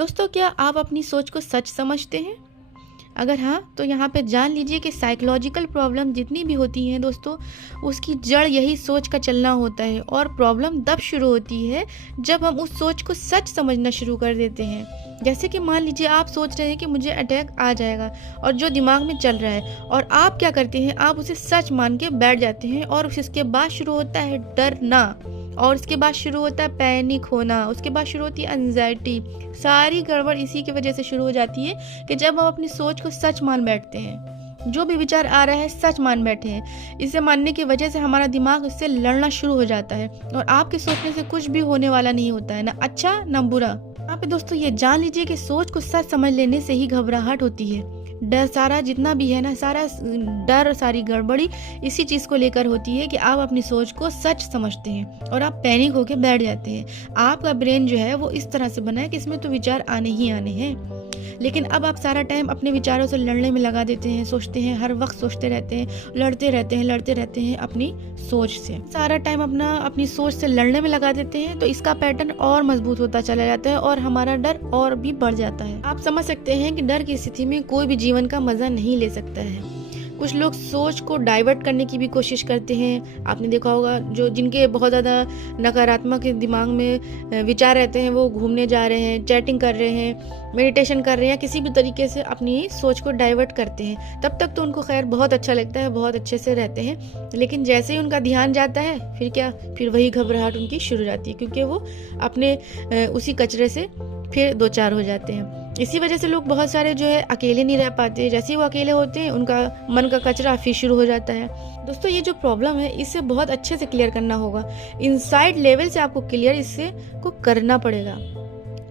दोस्तों, क्या आप अपनी सोच को सच समझते हैं? अगर हाँ, तो यहाँ पे जान लीजिए कि साइकोलॉजिकल प्रॉब्लम जितनी भी होती हैं दोस्तों, उसकी जड़ यही सोच का चलना होता है। और प्रॉब्लम तब शुरू होती है जब हम उस सोच को सच समझना शुरू कर देते हैं। जैसे कि मान लीजिए आप सोच रहे हैं कि मुझे अटैक आ जाएगा, और जो दिमाग में चल रहा है, और आप क्या करते हैं, आप उसे सच मान के बैठ जाते हैं। और उसके बाद शुरू होता है डरना, और उसके बाद शुरू होता है पैनिक होना, उसके बाद शुरू होती है एंजाइटी। सारी गड़बड़ इसी की वजह से शुरू हो जाती है कि जब हम अपनी सोच को सच मान बैठते हैं। जो भी विचार आ रहा है सच मान बैठे हैं। इसे मानने की वजह से हमारा दिमाग उससे लड़ना शुरू हो जाता है, और आपके सोचने से कुछ भी होने वाला नहीं होता है, ना अच्छा ना बुरा। यहाँ पे दोस्तों ये जान लीजिए कि सोच को सच समझ लेने से ही घबराहट होती है। डर सारा जितना भी है ना, सारा डर, सारी गड़बड़ी इसी चीज़ को लेकर होती है कि आप अपनी सोच को सच समझते हैं और आप पैनिक होकर बैठ जाते हैं। आपका ब्रेन जो है वो इस तरह से बना है कि इसमें तो विचार आने ही आने हैं, लेकिन अब आप सारा टाइम अपने विचारों से लड़ने में लगा देते हैं, सोचते हैं, हर वक्त सोचते रहते हैं, लड़ते रहते हैं अपनी सोच से। सारा टाइम अपनी सोच से लड़ने में लगा देते हैं, तो इसका पैटर्न और मजबूत होता चला जाता है और हमारा डर और भी बढ़ जाता है। आप समझ सकते हैं कि डर की स्थिति में कोई भी जीवन का मजा नहीं ले सकता है। कुछ लोग सोच को डाइवर्ट करने की भी कोशिश करते हैं। आपने देखा होगा, जिनके बहुत ज़्यादा नकारात्मक दिमाग में विचार रहते हैं, वो घूमने जा रहे हैं, चैटिंग कर रहे हैं, मेडिटेशन कर रहे हैं, किसी भी तरीके से अपनी सोच को डाइवर्ट करते हैं। तब तक तो उनको खैर बहुत अच्छा लगता है, बहुत अच्छे से रहते हैं, लेकिन जैसे ही उनका ध्यान जाता है फिर वही घबराहट उनकी शुरू हो जाती है, क्योंकि वो अपने उसी कचरे से फिर दो चार हो जाते हैं। इसी वजह से लोग बहुत सारे जो है अकेले नहीं रह पाते। जैसे ही वो अकेले होते हैं, उनका मन का कचरा फिर शुरू हो जाता है। दोस्तों, ये जो प्रॉब्लम है इसे बहुत अच्छे से क्लियर करना होगा। इनसाइड लेवल से आपको क्लियर इससे को करना पड़ेगा।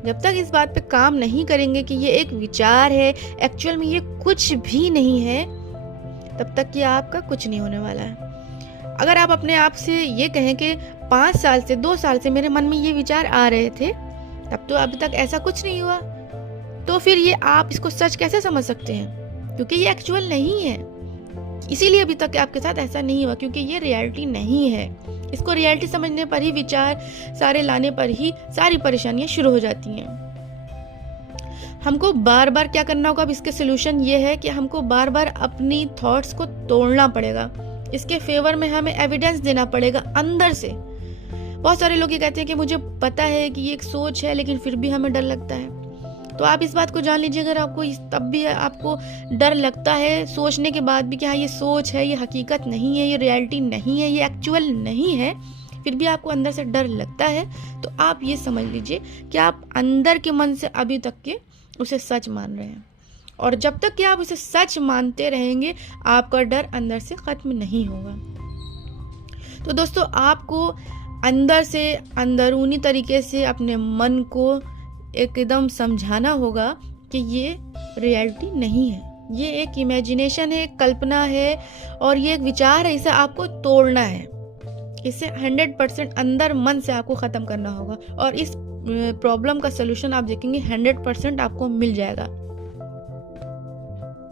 जब तक इस बात पे काम नहीं करेंगे कि ये एक विचार है, एक्चुअल में ये कुछ भी नहीं है, तब तक कि आपका कुछ नहीं होने वाला है। अगर आप अपने आप से ये कहें कि 5 साल से 2 साल से मेरे मन में ये विचार आ रहे थे, तब तो अभी तक ऐसा कुछ नहीं हुआ, तो फिर ये आप इसको सच कैसे समझ सकते हैं? क्योंकि ये एक्चुअल नहीं है, इसीलिए अभी तक आपके साथ ऐसा नहीं हुआ, क्योंकि ये रियलिटी नहीं है। इसको रियलिटी समझने पर ही, विचार सारे लाने पर ही सारी परेशानियां शुरू हो जाती हैं। हमको बार बार क्या करना होगा? अब इसके सोल्यूशन ये है कि हमको बार बार अपनी थॉट्स को तोड़ना पड़ेगा। इसके फेवर में हमें एविडेंस देना पड़ेगा अंदर से। बहुत सारे लोग ये कहते हैं कि मुझे पता है कि ये एक सोच है, लेकिन फिर भी हमें डर लगता है। तो आप इस बात को जान लीजिए, अगर आपको तब भी आपको डर लगता है सोचने के बाद भी कि हाँ ये सोच है, ये हकीकत नहीं है, ये रियलिटी नहीं है, ये एक्चुअल नहीं है, फिर भी आपको अंदर से डर लगता है, तो आप ये समझ लीजिए कि आप अंदर के मन से अभी तक के उसे सच मान रहे हैं। और जब तक कि आप उसे सच मानते रहेंगे, आपका डर अंदर से खत्म नहीं होगा। तो दोस्तों, आपको अंदर से, अंदरूनी तरीके से अपने मन को एकदम समझाना होगा कि ये रियलिटी नहीं है, ये एक इमेजिनेशन है, एक कल्पना है, और ये एक विचार है। इसे आपको तोड़ना है, इसे 100% अंदर मन से आपको ख़त्म करना होगा, और इस प्रॉब्लम का सलूशन आप देखेंगे 100% आपको मिल जाएगा।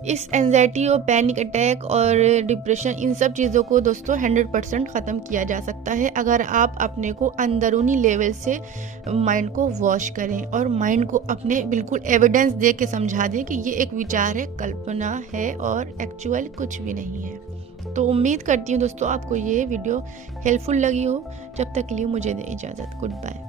इस एंजाइटी और पैनिक अटैक और डिप्रेशन, इन सब चीज़ों को दोस्तों 100% ख़त्म किया जा सकता है अगर आप अपने को अंदरूनी लेवल से माइंड को वॉश करें, और माइंड को अपने बिल्कुल एविडेंस दे के समझा दें कि ये एक विचार है, कल्पना है, और एक्चुअल कुछ भी नहीं है। तो उम्मीद करती हूँ दोस्तों आपको ये वीडियो हेल्पफुल लगी हो। जब तक के लिए मुझे दें इजाज़त। Good bye.